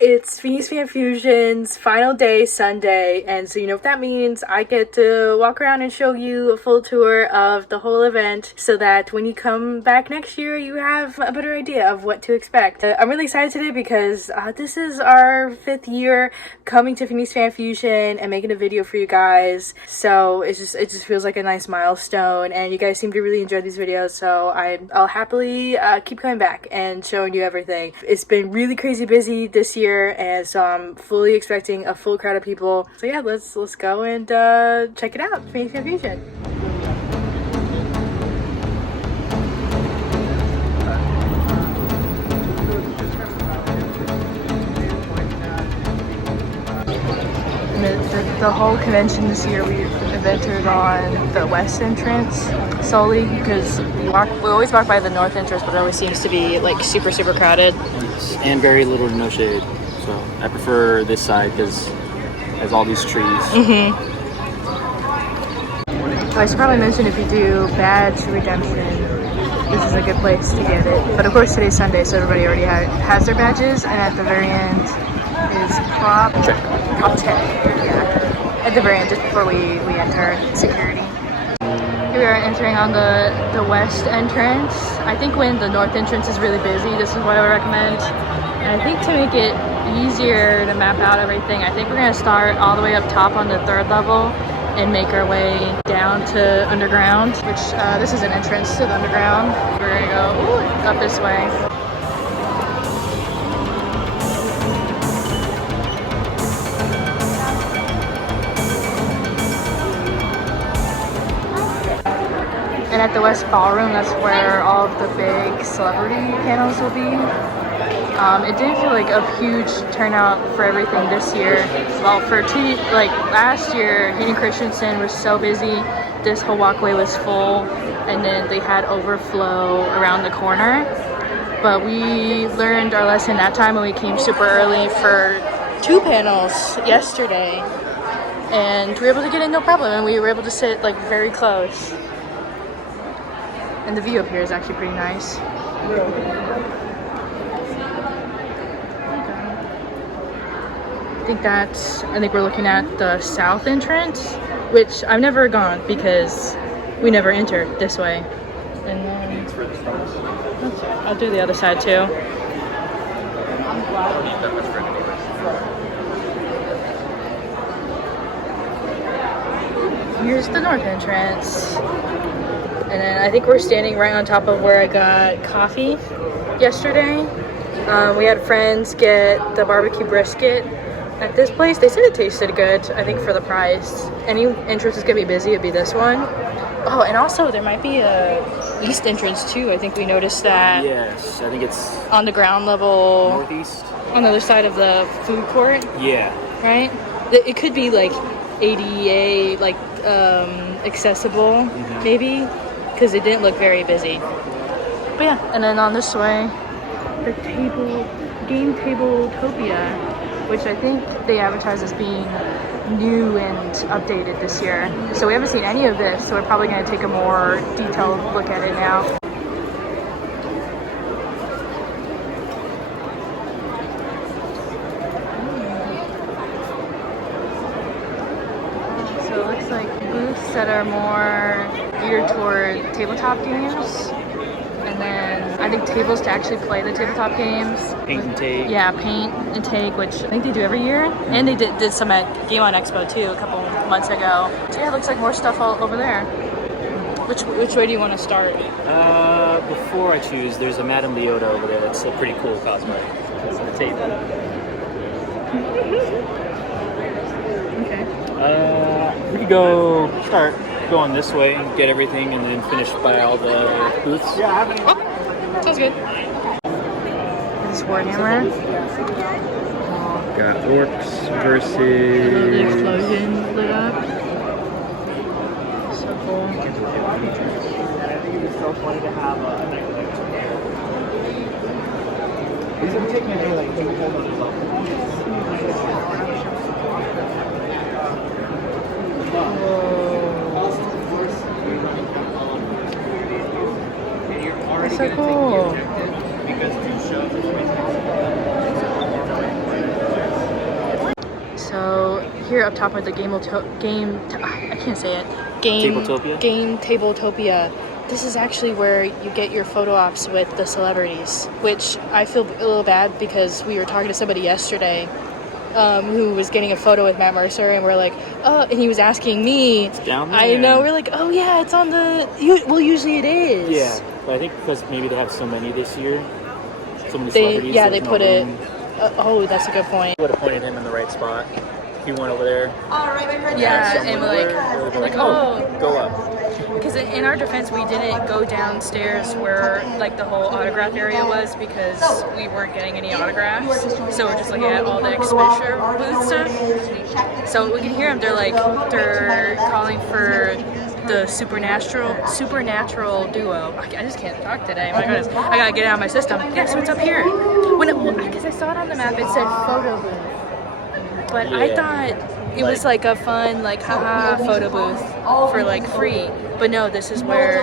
It's Phoenix Fan Fusion's final day, Sunday, and so you know what that means. I get to walk around and show you a full tour of the whole event so that when you come back next year, you have a better idea of what to expect. I'm really excited today because this is our 5th year coming to Phoenix Fan Fusion and making a video for you guys. So it just feels like a nice milestone, and you guys seem to really enjoy these videos, so I'll happily keep coming back and showing you everything. It's been really crazy busy this year, and so I'm fully expecting a full crowd of people. So yeah, let's go and check it out. Phoenix Confusion. The whole convention this year we've entered on the west entrance solely because we always walk by the north entrance, but it always seems to be like super crowded. Yes, and very little to no shade. So I prefer this side because it has all these trees. So I should probably mention, if you do badge redemption, this is a good place to get it. But of course today's Sunday, so everybody already has their badges, and at the very end is prop check. Yeah. At the very end, just before we enter security. Here we are entering on the west entrance. I think when the north entrance is really busy, this is what I would recommend. And I think to make it easier to map out everything, I think we're gonna start all the way up top on the 3rd level and make our way down to underground, which this is an entrance to the underground. We're gonna go up this way. And at the West Ballroom, that's where all of the big celebrity panels will be. It didn't feel like a huge turnout for everything this year. Well, last year, Hayden Christensen was so busy, this whole walkway was full, and then they had overflow around the corner. But we learned our lesson that time when we came super early for 2 panels yesterday, and we were able to get in no problem, and we were able to sit like very close. And the view up here is actually pretty nice. I think we're looking at the south entrance, which I've never gone because we never entered this way. And then I'll do the other side too. Here's the north entrance. And then I think we're standing right on top of where I got coffee yesterday. We had friends get the barbecue brisket at this place. They said it tasted good, I think, for the price. Any entrance is gonna be busy, it'd be this one. Oh, and also there might be a east entrance too. I think we noticed that. Yes, I think it's on the ground level. Northeast. On the other side of the food court. Yeah. Right? It could be like ADA, like accessible, maybe. Because it didn't look very busy. But yeah, and then on this way, the Game Tabletopia, which I think they advertise as being new and updated this year. So we haven't seen any of this, so we're probably going to take a more detailed look at it now. So it looks like booths that are more geared toward tabletop games, and then I think tables to actually play the tabletop games. Paint and take. Yeah, paint and take, which I think they do every year. And they did some at Game On Expo too a couple months ago. So yeah, it looks like more stuff all over there. Which way do you want to start? Before I choose, there's a Madame Leota over there that's a pretty cool cosplay. It's the table. Okay. We could go going this way and get everything, and then finish by all the booths. Oh, sounds good. This is Warhammer. Got orcs versus. The explosion lit up. So cool. It's so funny to have these are taking a like two whole other levels. That's so cool. here up top of the I can't say it. Tabletopia? Game Tabletopia. This is actually where you get your photo ops with the celebrities, which I feel a little bad because we were talking to somebody yesterday who was getting a photo with Matt Mercer, and we're like, oh, and he was asking me. It's down there. I know, we're like, oh yeah, it's on the, well, usually it is. Yeah, but I think because maybe they have so many this year, so many celebrities. Yeah, they put it, oh, that's a good point. Would have pointed him in the right spot. If he went over there. All right, my friend. Yeah, and like, oh, go up. Because in our defense, we didn't go downstairs where like the whole autograph area was because we weren't getting any autographs. So we're just looking at all the exposure booth stuff. So we can hear them. They're calling for the supernatural duo. I just can't talk today. My goodness, I gotta get it out of my system. Yeah, so it's up here. Because I saw it on the map, it said photo booth, but I thought it was like a fun, like, haha, photo booth for like free. But no, this is where,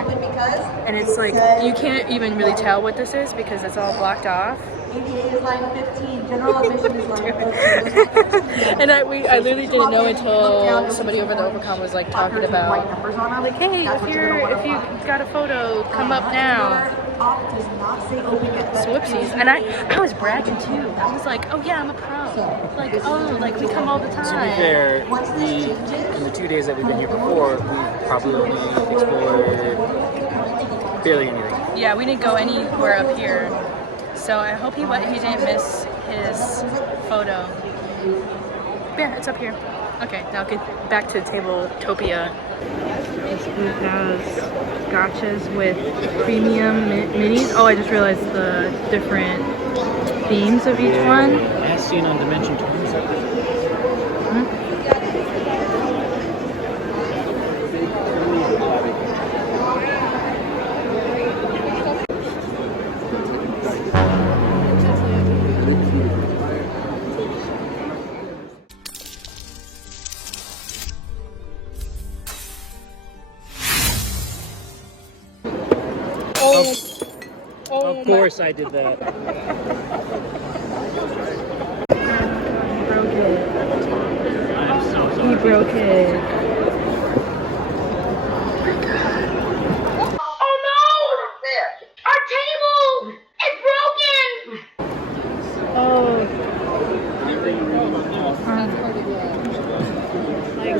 and it's like, you can't even really tell what this is because it's all blocked off. ADA is line 15, general admission is line 15. And I literally didn't know until somebody over the Overcom was like talking about, like, hey, if you got a photo, come up now. Swipsies. And I was bragging too. I was like, oh yeah, I'm a pro. Like, oh, like we come all the time. To be fair, in the 2 days that we've been here before, we probably only explored barely anything. Yeah, we didn't go anywhere up here. So I hope he didn't miss his photo. Yeah, it's up here. Okay, now get back to Tabletopia. This booth has gotchas with premium minis. Oh, I just realized the different themes of each one. As seen on Dimension 20. Of course I did that. Broke it. I am so sorry. He broke it. Oh no! Our table is broken! Oh.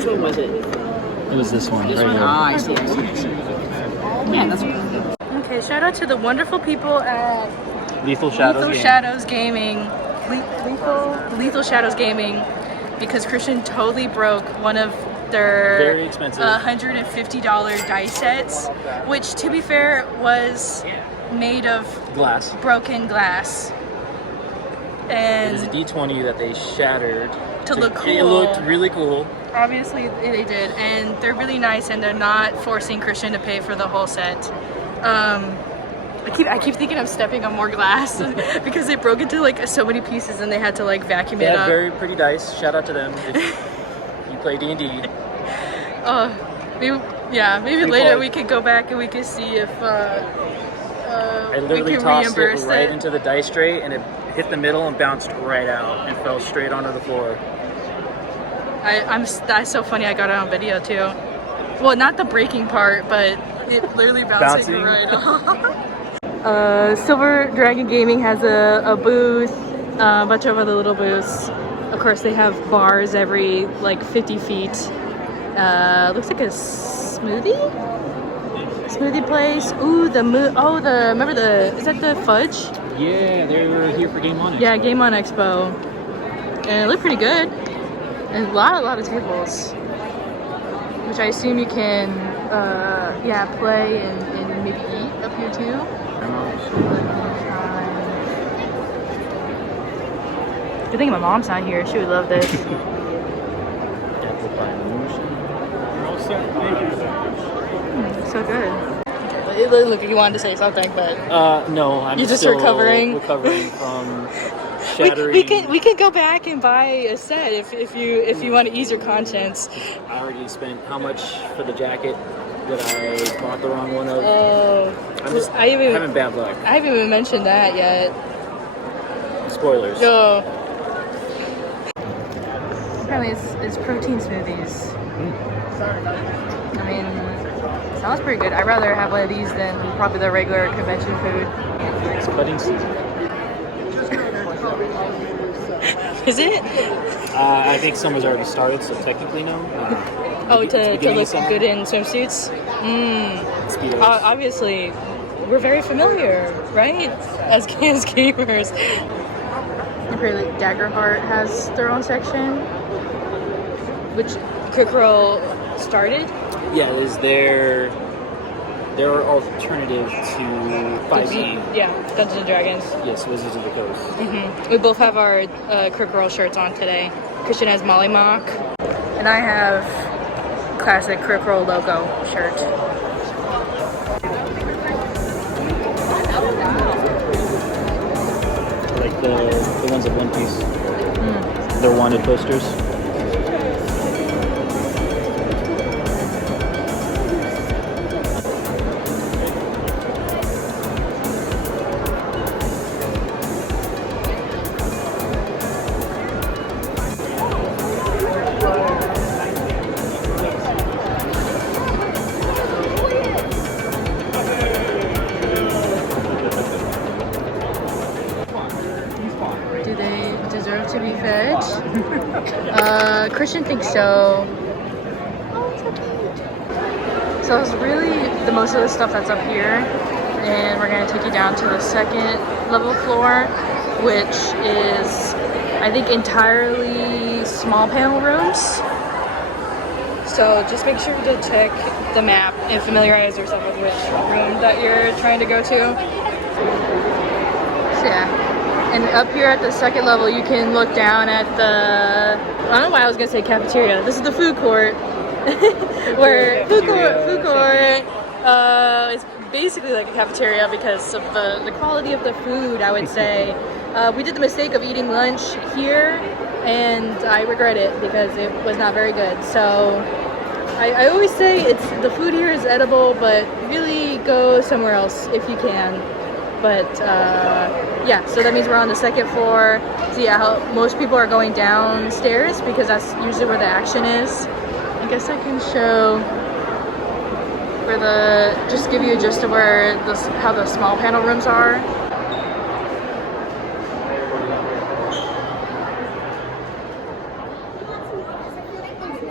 What was it? It was this one. Right here. Ah, I see. Yeah, that's Okay, shout out to the wonderful people at Lethal Lethal Shadows Gaming, because Christian totally broke one of their very expensive $150 dice sets, which, to be fair, was made of broken glass. And it is a D20 that they shattered to look cool. It looked really cool. Obviously, they did, and they're really nice, and they're not forcing Christian to pay for the whole set. I keep thinking I'm stepping on more glass because they broke into like so many pieces and they had to like vacuum it up. They have very pretty dice. Shout out to them if you play D&D. Maybe later we could go back and we could see if I literally we can tossed it reimburse right into the dice tray and it hit the middle and bounced right out and fell straight onto the floor. That's so funny. I got it on video too. Well, not the breaking part, but it literally bouncing right off. Silver Dragon Gaming has a booth, a bunch of other little booths. Of course, they have bars every like 50 feet. Looks like a smoothie place. Ooh, is that the fudge? Yeah, they were here for Game On Expo. Yeah, Game On Expo. And it looked pretty good. And a lot of tables, which I assume you can, play and maybe eat up here too. Good thing my mom's not here. She would love this. So good. It looked like you wanted to say something, but no, I'm you're just still recovering from shattering. We can go back and buy a set if you want to ease your conscience. I already spent how much for the jacket that I bought the wrong one of? I'm having bad luck. I haven't even mentioned that yet. Spoilers. No. apparently it's protein smoothies. I mean, sounds pretty good. I'd rather have one of these than probably the regular convention food. It's budding season. Is it? I think summer's already started, so technically no. To look good in swimsuits? Obviously, we're very familiar, right? As gamers. Apparently, Daggerheart has their own section, which Cookrell started. Yeah, is their alternative to 5e. Yeah, Dungeons and Dragons. Yes, Wizards of the Coast. We both have our Cookrell shirts on today. Christian has Molly Mock, and I have classic Cookrell logo shirt. Like the ones of One Piece. They're wanted posters. Do they deserve to be fed? Christian thinks so. Oh, so cute. So it's really the most of the stuff that's up here, and we're gonna take you down to the second level floor, which is, I think, entirely small panel rooms. So just make sure to check the map and familiarize yourself with which room that you're trying to go to. So yeah. And up here at the second level, you can look down at the, I don't know why I was gonna say cafeteria. This is the food court. Where food court, it's basically like a cafeteria because of the quality of the food, I would say. We did the mistake of eating lunch here, and I regret it because it was not very good. So I always say the food here is edible, but really go somewhere else if you can. But yeah, so that means we're on the second floor. So yeah, most people are going downstairs because that's usually where the action is. I guess I can show where just give you a gist of where how the small panel rooms are.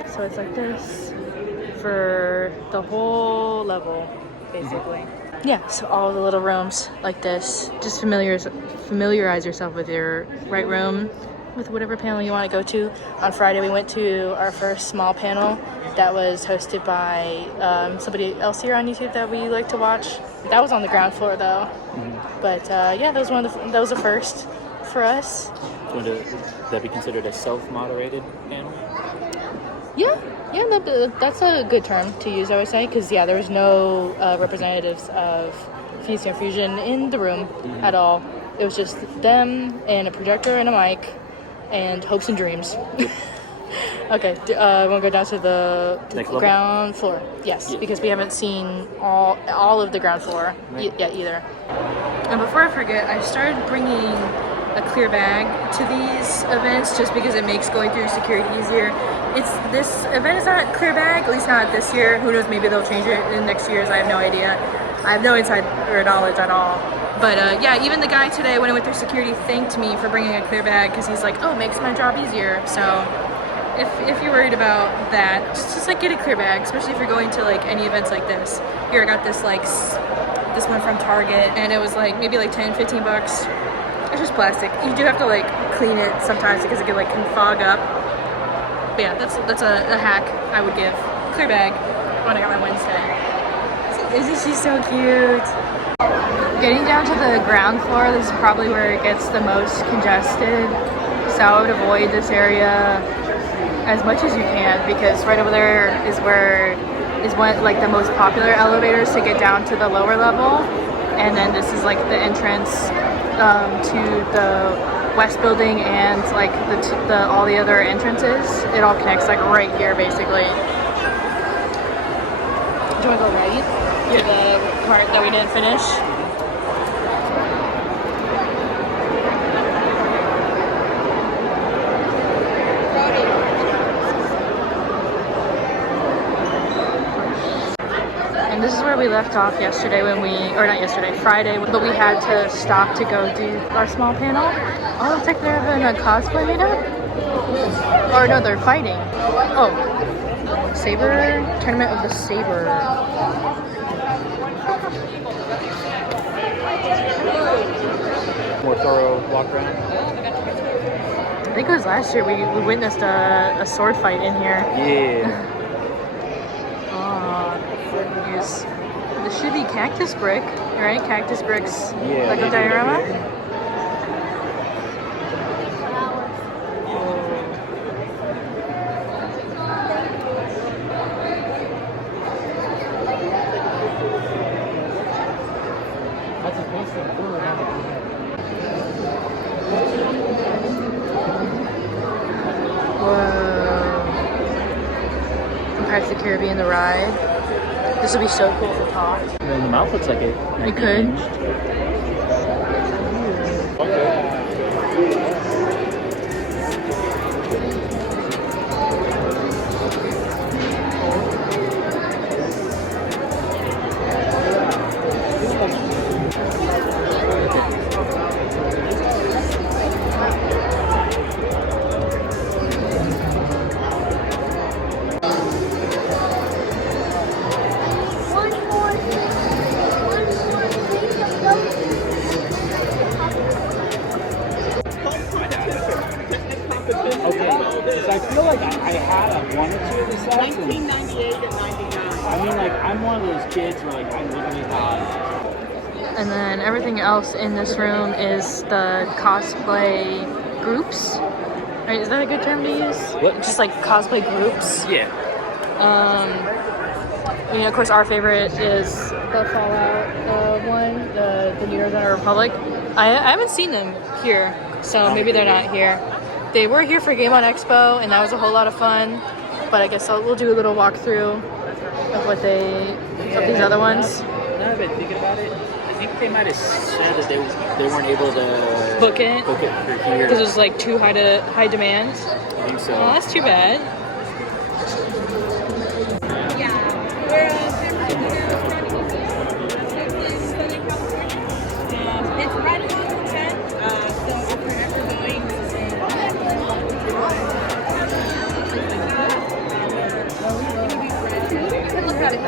So it's like this for the whole level, basically. Yeah, so all the little rooms like this. Just familiarize yourself with your right room, with whatever panel you want to go to. On Friday, we went to our first small panel that was hosted by somebody else here on YouTube that we like to watch. That was on the ground floor, though. But yeah, that was the first for us. Would that be considered a self-moderated panel? Yeah, that's a good term to use, I would say, because yeah, there was no representatives of Phoenix and Fusion in the room at all. It was just them and a projector and a mic and hopes and dreams. Okay, I want to go down to the ground floor. Yes, because we haven't seen all of the ground floor yet either. And before I forget, I started bringing a clear bag to these events just because it makes going through security easier. This event is not clear bag, at least not this year. Who knows, maybe they'll change it in next year's. I have no idea. I have no insider knowledge at all. But yeah, even the guy today when I went through security thanked me for bringing a clear bag because he's like, oh, it makes my job easier. So if you're worried about that, just like get a clear bag, especially if you're going to like any events like this. Here I got this this one from Target, and it was like maybe like 10-15 bucks. It's just plastic. You do have to like clean it sometimes because it can fog up. But yeah, that's a hack I would give. Clear bag when I got my Wednesday. Isn't she so cute? Getting down to the ground floor, this is probably where it gets the most congested. So I would avoid this area as much as you can because right over there is one like the most popular elevators to get down to the lower level, and then this is like the entrance to the west building and like all the other entrances. It all connects like right here basically. Do you want to go right to the part that we didn't finish? we left off yesterday or not yesterday, Friday, but we had to stop to go do our small panel. Oh, looks like they're having a cosplay meetup? Or no, they're fighting. Oh, Saber, Tournament of the Saber. More thorough walk around. I think it was last year we witnessed a sword fight in here. Yeah. This should be cactus brick, right? Cactus bricks, Yeah, Lego maybe diorama. maybe. Pirates of the Caribbean, the ride. This would be so cool to talk. And then the mouth looks like it. It could. Okay, so I feel like I had one or two of the sets. 1998 and 99. I mean, like, I'm one of those kids where, like, I literally had. And then everything else in this room is the cosplay groups. Right, is that a good term to use? What? Just like cosplay groups. Yeah. You know, of course, our favorite is the Fallout one, the New York Republic. I haven't seen them here, so maybe they're not here. They were here for Game On Expo, and that was a whole lot of fun. But I guess we'll do a little walkthrough of what of these other ones. Now that I've been thinking about it, I think they might have said that they weren't able to Book it for here. because it was like too high demand. I think so. Well, that's too bad. It's right along the 10, so if you're ever going to look at it.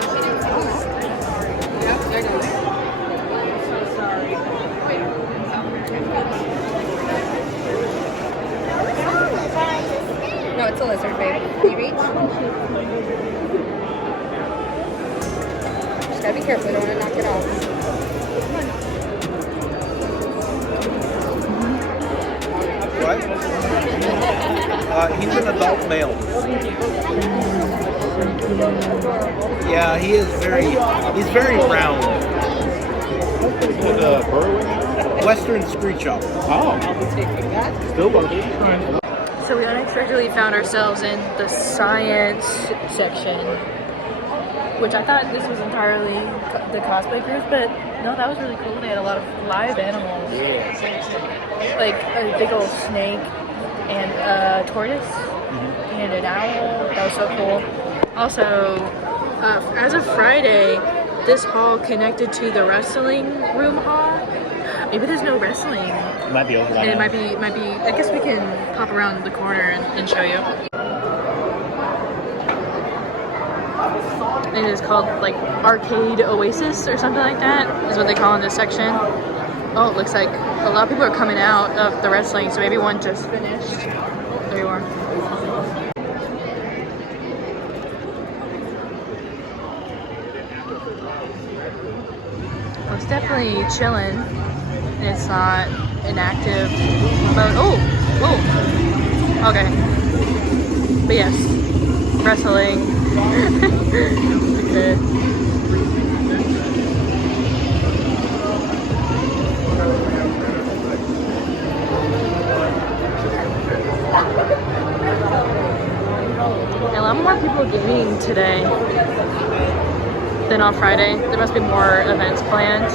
Yep, they're going. I'm so sorry. No, it's a lizard, babe. Can you reach? Just gotta be careful, you don't want to knock it off. What? He's an adult male. Yeah, he's very round. Western Screech Owl. Oh, still working. So we unexpectedly found ourselves in the science section, which I thought this was entirely the cosplay group, but no, that was really cool. They had a lot of live animals. Yeah. Like a big old snake and a tortoise and an owl. That was so cool. Also, as of Friday, this hall connected to the wrestling room hall. Maybe there's no wrestling. It might be over. And it might be. I guess we can pop around the corner and show you. It is called like Arcade Oasis or something like that. Is what they call in this section. Oh, it looks like a lot of people are coming out of the wrestling, so maybe one just finished. There you are. Well, it's definitely chilling. It's not an active mode. Oh, okay. But yes, wrestling. Okay. A lot more people gaming today than on Friday. There must be more events planned.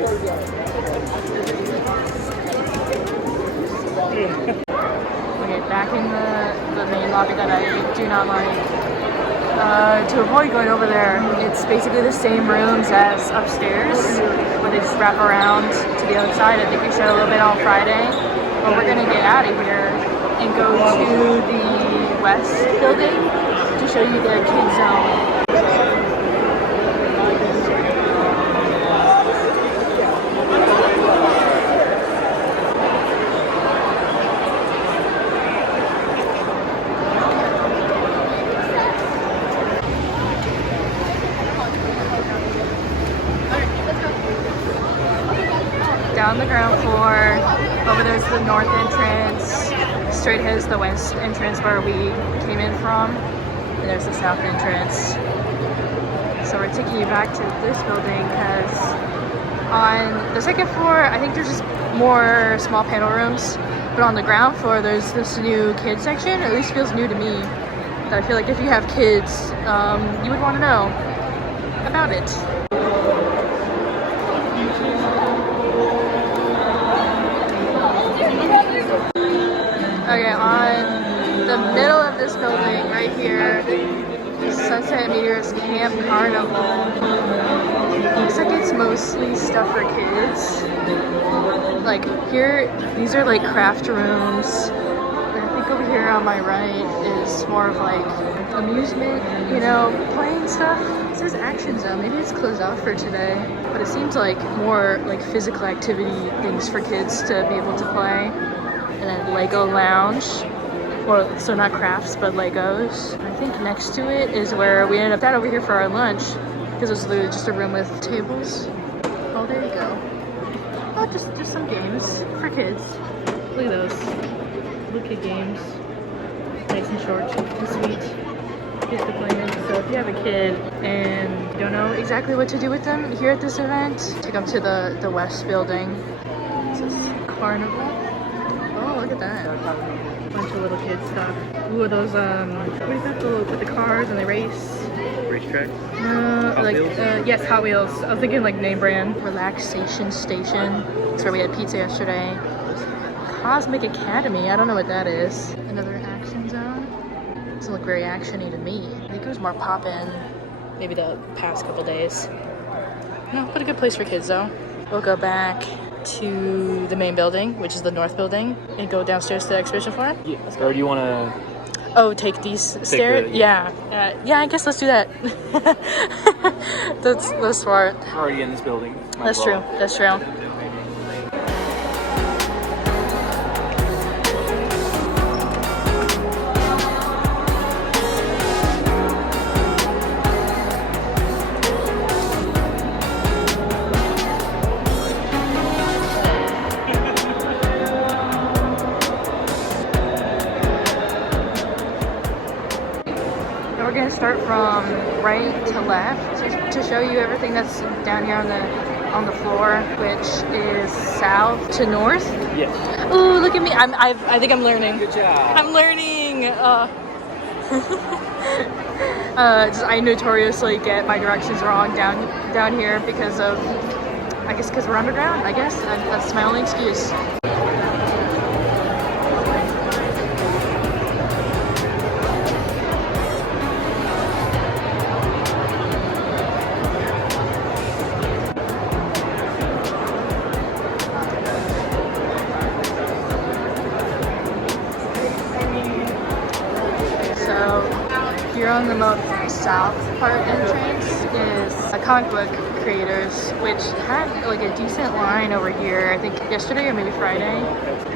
Okay, back in the main lobby that I do not like. To avoid going over there, it's basically the same rooms as upstairs, where they just wrap around to the other side. I think we showed a little bit on Friday, but we're gonna get out of here and go to the West building to show you the kids zone. Down the ground floor, over there's the north entrance, straight ahead is the west entrance where we came in from, and there's the south entrance. So we're taking you back to this building because on the second floor, I think there's just more small panel rooms, but on the ground floor there's this new kids section. At least feels new to me. That I feel like if you have kids, you would want to know about it. Okay, on the middle of this building, right here, Sunset Meteors Camp Carnival. Looks like it's mostly stuff for kids. Like here, these are like craft rooms. And I think over here on my right is more of like amusement, you know, playing stuff. It says Action Zone. Maybe it's closed off for today, but it seems like more like physical activity things for kids to be able to play. And then Lego Lounge, or so not crafts, but Legos. I think next to it is where we ended up at over here for our lunch, because it was literally just a room with tables. Oh, there you go. Oh, just some games for kids. Look at those. Little kid games. Nice and short and sweet. Kids to play in. So if you have a kid and don't know exactly what to do with them here at this event, take them to the West building. This is Carnival. Oh, look at that. Bunch of little kid stuff. Ooh, those, what is that, with the cars and they race? Racetrack? Yes, Hot Wheels. I was thinking like name brand. Relaxation Station. That's where we had pizza yesterday. Cosmic Academy. I don't know what that is. Another action zone. Doesn't look very action-y to me. I think it was more pop-in maybe the past couple days. No, but a good place for kids though. We'll go back to the main building, which is the north building, and go downstairs to the exhibition floor. Yeah. Or do you want to? Oh, take these stairs? Yeah. Yeah, I guess let's do that. That's smart. We're already in this building. That's true. That's true. We're gonna start from right to left to show you everything that's down here on the floor, which is south to north. Yes. Ooh, look at me! I think I'm learning. Good job. I'm learning. I notoriously get my directions wrong down here because of, I guess, because we're underground. I guess that's my only excuse. Here on the most south part entrance is a comic book creators, which had like a decent line over here, I think yesterday or maybe Friday,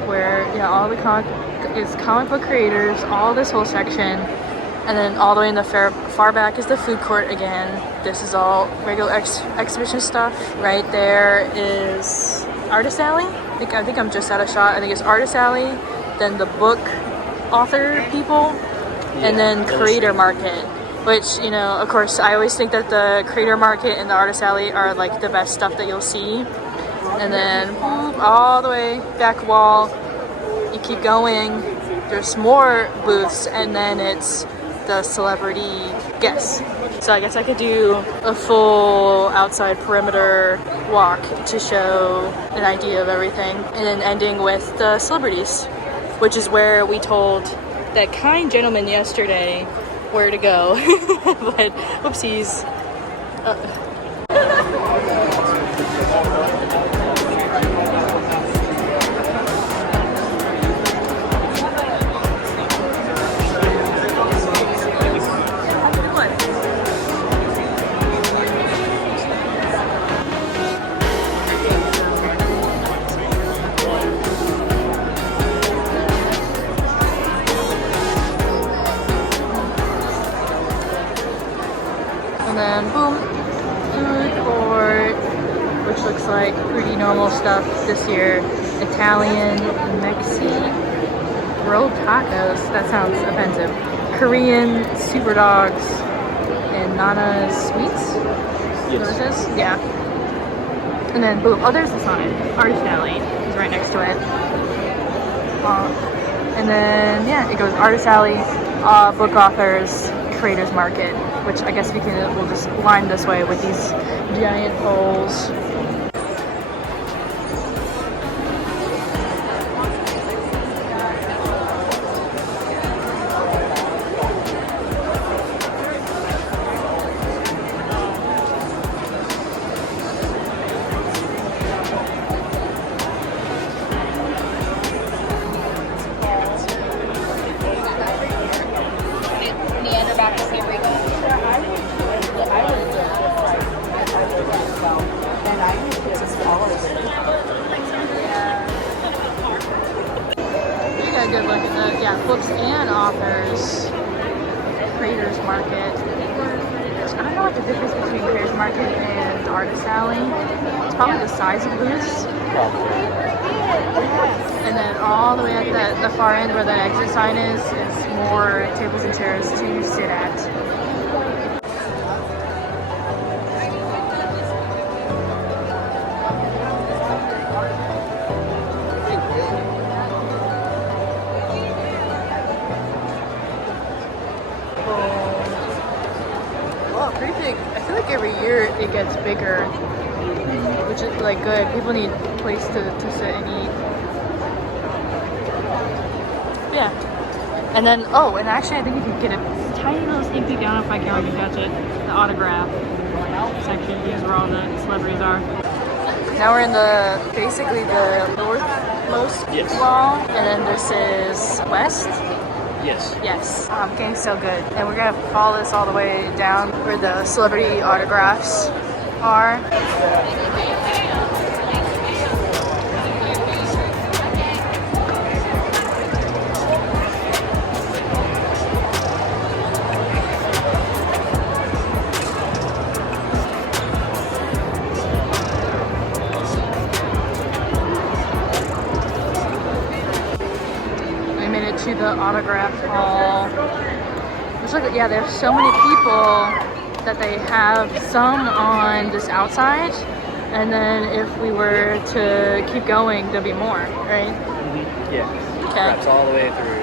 where all the comic book creators, all this whole section, and then all the way in the far back is the food court again. This is all regular exhibition stuff. Right there is Artist Alley. I think I'm just out of shot. I think it's Artist Alley, then the book author people, and then Creator Market, which, of course, I always think that the Creator Market and the Artist Alley are like the best stuff that you'll see. And then all the way back wall, you keep going, there's more booths, and then it's the celebrity guests. So I guess I could do a full outside perimeter walk to show an idea of everything. And then ending with the celebrities, which is where we told that kind gentleman yesterday where to go. But whoopsies. And then boom, food court, which looks like pretty normal stuff this year. Italian, Mexi, grilled tacos, that sounds offensive. Korean, super dogs, and Nana sweets. Delicious, yeah. And then boom, oh there's the sign. Artist Alley is right next to it. And then yeah, it goes Artist Alley, book authors, creators market, which I guess we'll just line this way with these giant poles. A good look at the books and authors creators market. I don't know what the difference between creators market and artist alley. It's probably the size of the booths. And then all the way at the far end where the exit sign is more tables and chairs to sit at. Every year it gets bigger, which is like good. People need a place to sit and eat. Yeah. And then, oh, and actually I think you can get a tiny little sneak peek. I don't know if I can really catch it. The autograph section is where all the celebrities are. Now we're in basically the northmost wall, and then this is west. Yes. Yes. Getting so good. And we're gonna follow this all the way down where the celebrity autographs are. To the autograph hall. It's like, yeah, there's so many people that they have some on this outside, and then if we were to keep going, there'll be more, right? Mm-hmm. Yeah. Okay. Wraps all the way through.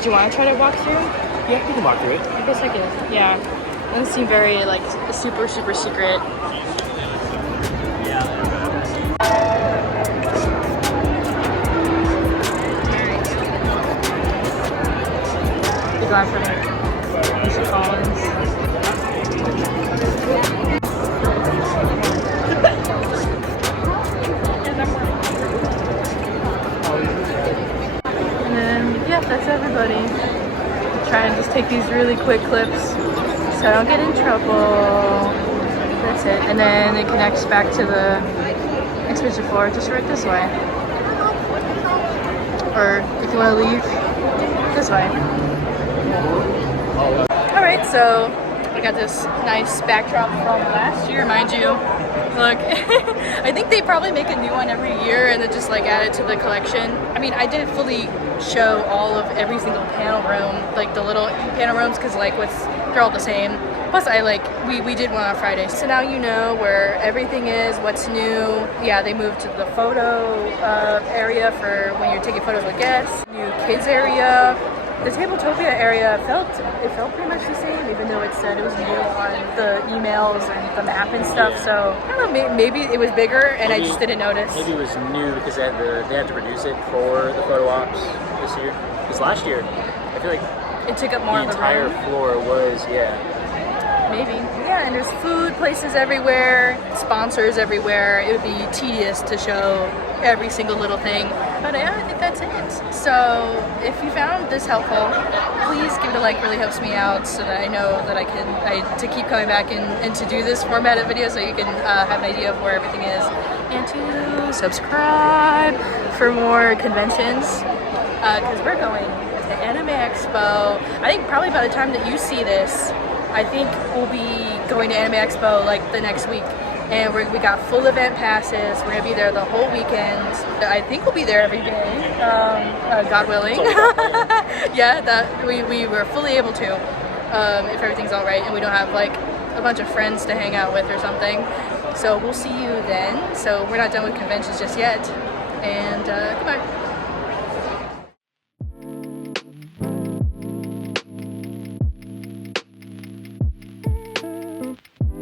Do you want to try to walk through? Yeah, we can walk through it. I guess I could. Yeah. It doesn't seem very like super secret. Glad for Mr. Collins. And then, yeah, that's everybody. Try and just take these really quick clips so I don't get in trouble. That's it. And then it connects back to the exhibition floor just right this way. Or if you want to leave, this way. Alright, so I got this nice backdrop from last year, mind you. Look, I think they probably make a new one every year and then just like add it to the collection. I mean, I didn't fully show all of every single panel room, like the little panel rooms, because like they're all the same. Plus we did one on Friday. So now you know where everything is, what's new. Yeah, they moved to the photo area for when you're taking photos with guests. New kids area. The Tabletopia area felt pretty much the same, even though ago it said it was new on the emails and the map and stuff. So I don't know, maybe it was bigger and I just didn't notice. Maybe it was new because they had to produce it for the photo ops this year. Because last year, I feel like It took up more the of the entire room. floor was, Maybe. Yeah, and there's food places everywhere, sponsors everywhere. It would be tedious to show every single little thing. But yeah, I think that's it. So if you found this helpful, please give it a like. Really helps me out so that I know that to keep coming back and to do this formatted video so you can have an idea of where everything is. And to subscribe for more conventions because we're going to Anime Expo. I think probably by the time that you see this, I think we'll be going to Anime Expo like the next week. And we got full event passes. We're gonna be there the whole weekend. I think we'll be there every day, God willing. Yeah, that we were fully able to, if everything's all right and we don't have like a bunch of friends to hang out with or something. So we'll see you then. So we're not done with conventions just yet. And goodbye.